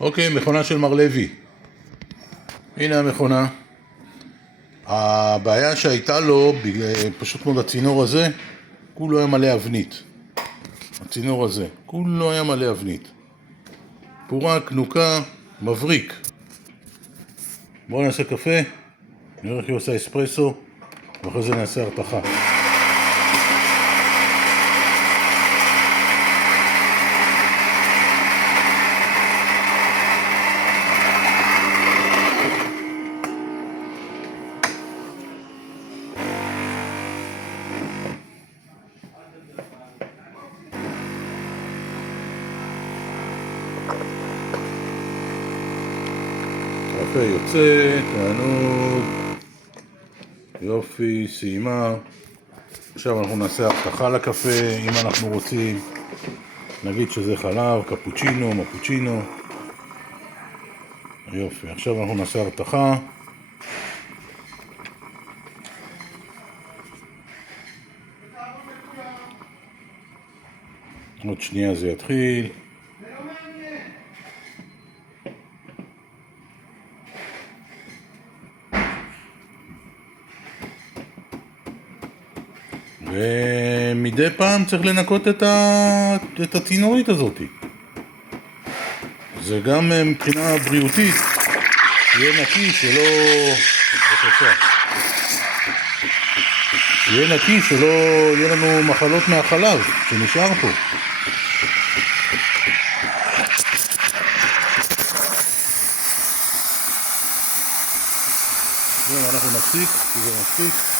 אוקיי, מכונה של מר לוי. הנה המכונה. הבעיה שהייתה לו, פשוט מאוד הצינור הזה, כולו היה מלא אבנית. הצינור הזה, כולו היה מלא אבנית. פורק, נוקה, מבריק. בואו נעשה קפה, נראה איך היא עושה אספרסו, ואחרי זה נעשה הרתחה. קפה יוצא, תענוג, יופי, סיימה. עכשיו אנחנו נעשה הרתחה לקפה, אם אנחנו רוצים. נגיד שזה חלב, קפוצ'ינו, מפוצ'ינו. יופי, עכשיו אנחנו נעשה הרתחה. עוד שנייה זה יתחיל. ומדי פעם צריך לנקות את הצינורית הזאת. זה גם מבחינה בריאותית, יהיה נקי שלא... בבקשה. יהיה נקי שלא יהיה לנו מחלות מהחלב שנשאר פה. זהו, אנחנו נפסיק, כי זה מספיק.